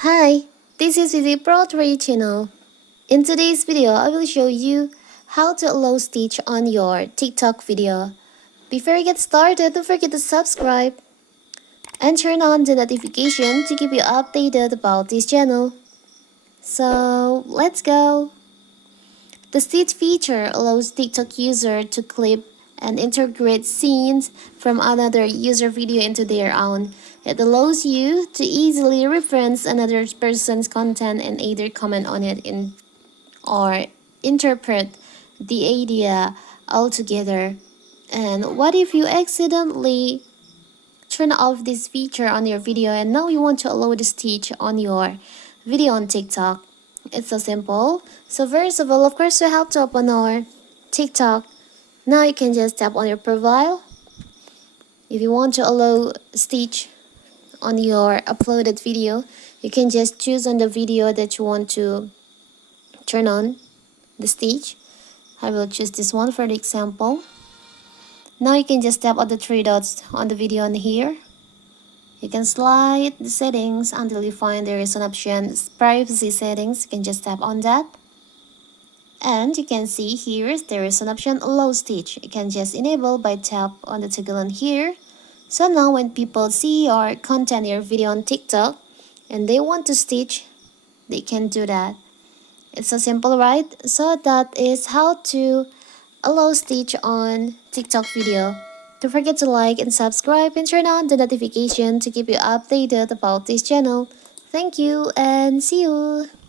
Hi, this is the Pro3 channel. In today's video, I will show you how to allow stitch on your TikTok video. Before we get started, don't forget to subscribe and turn on the notification to keep you updated about this channel. So, let's go! The stitch feature allows TikTok user to clip and integrate scenes from another user video into their own. It allows you to easily reference another person's content and either comment on it or interpret the idea altogether. And what if you accidentally turn off this feature on your video and now you want to allow the stitch on your video on TikTok? It's so simple. So first of all, of course, we have to open our TikTok. Now you can just tap on your profile. If you want to allow stitch on your uploaded video, you can just choose on the video that you want to turn on the stitch. I will choose this one for the example. Now you can just tap on the three dots on the video on here. You can slide the settings until you find there is an option privacy settings. You can just tap on that. And you can see here there is an option allow stitch. You can just enable by tap on the toggle on here. So now when people see your content, your video on TikTok, and they want to stitch, they can do that. It's so simple, right? So that is how to allow stitch on TikTok video. Don't forget to like and subscribe and turn on the notification to keep you updated about this channel. Thank you and see you!